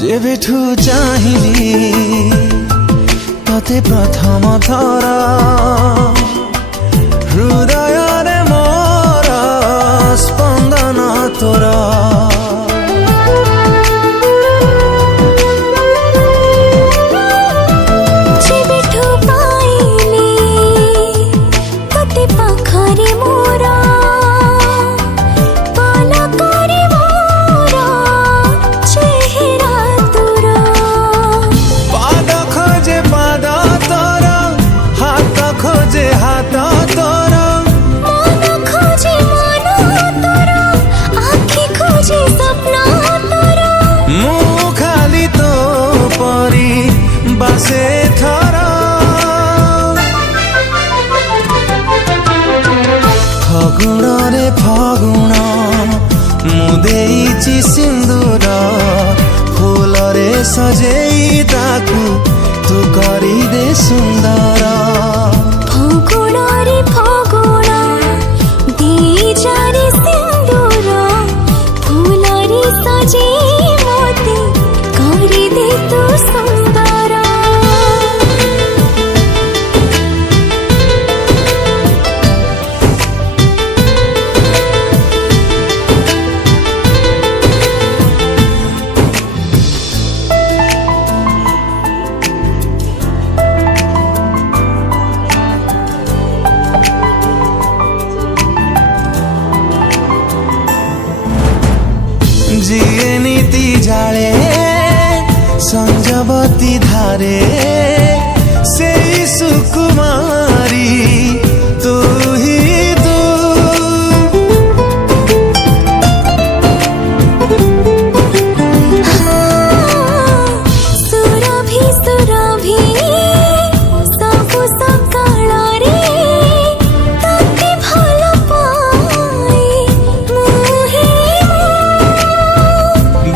যেবেঠু চাহিলি ততে প্রথম থর হৃদয়রে মোর স্পন্দন তোর যেবেঠু পাইলি ততে পাখরে মোর পলকরে মোর চেহারা তোর পাদ খোঁজে পাদ তোর হাত খোঁজে হাত তোর মন খোঁজে মন তোর আখি খোঁজে স্বপ্ন তোর মু খালি তো পরি বাসে থর ফগুণরে ফগুণ মু ଦେଇଛି ସିନ୍ଦୁର ফুলরে সজেই তাকু তু করিদে সুন্দর ফগুণরে ফগুণ দিজারে সিন্দুর ফুলরে সজেই মতে করিদে তু সুন্দর जिए नीति जाले संजबती धारे से सुकुमारी तू ही तू सुरभि सुरभि सबु सकाळे तते भल पाई मुहे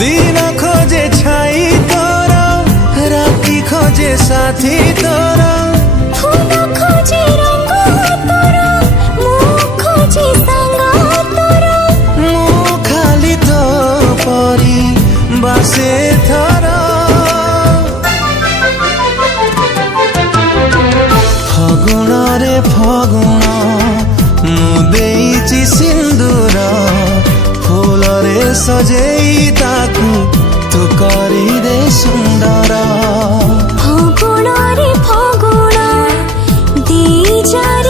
दिन खोजे छाई तोर राति खोजे साथी तोर फूल खोजे रंग तोर मुख खोजे संग तोर मु खाली तो परी बासे थर फगुणरे फगुण मु ଦେଇଛି ସିନ୍ଦୁର ফুলরে সজেই তাকু তু করিদে সুন্দর ফগুণরে ফগুণ দিজারে